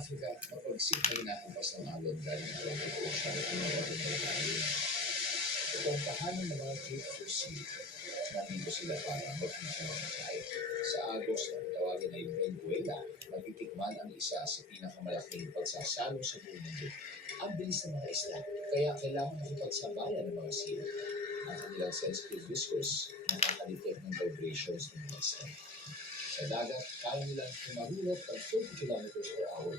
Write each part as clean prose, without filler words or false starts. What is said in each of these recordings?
Africa, mapagsik na hinahampas ng alon galing Atlantic Ocean at mga bagong malalim. Ito ang tahanan ng mga Cape Fear Seal. Nandito sila para magpapamamatay. Sa Agos na tawagan ay Benguela, natitikman ang isa sa pinakamalaking pagsasalo sa buong mundo. Ang bilis ng mga isla, kaya kailangan makipagsabayan ng mga seal. Ang kanilang sensitive whiskers nakakadetect ng vibrations ng mga isla. Sa dagat, kaya nilang tumahulot ng 40 kilometers per hour.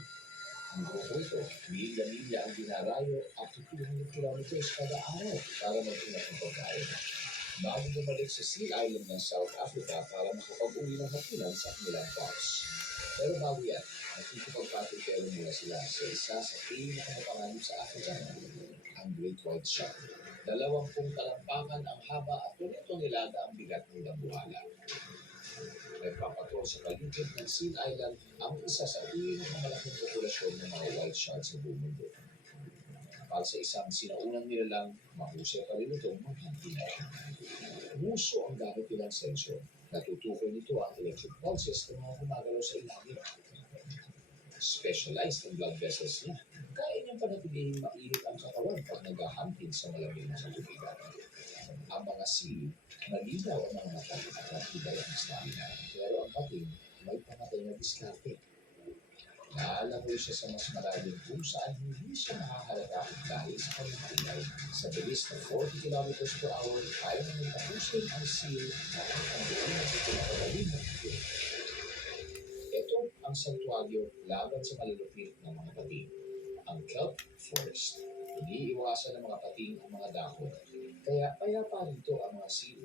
Ang grupo ito, milya-milya ang dinarayo up to 200 kilometers kada araw para mag-ingat ng pagkain. Bago bumalik sa Seal Island ng South Africa para makapag-uwi ng hapunan sa kanilang box. Pero bago yan, nakikipagpatutero mula sila sa isa sa pinakamapanganib sa Africa, ang Great White Shark. 20 talampakan ang haba at 2 tonelada ang bigat ng dambuhala. Nagpapatrol sa paligid ng Seal Island ang isa sa pinakamalaking populasyon ng mga white sharks sa buong mundo. Para sa isang sinaunang nilalang, mahusay pa rin itong maghihintay. Muso ang gamit nilang sensor. Natutukoy nito ang electric pulses ng mga gumagalaw sa ilalim. Specialized ang blood vessels niya. Kaya niyang panatilihing mainit ang katawan pag naghahampin sa malamig na katubigan. Ang mga seal, malinaw ang mga mata at matibay ang stamina. Pero ang pating, may pamatay na diskarte. Naalamoy siya sa mas malalim kung saan hindi siya makahalata dahil sa kanyang ilay. Sa bilis na 40 kilometers per hour, kaya na nagtapusin ang seal na ang buong na pinakadalim ng higit. Ito ang santuaryo laban sa malulupit ng mga pating, ang kelp forest. Iniiwasan ng mga pating ang mga dahon, kaya payapa rito ang mga seal.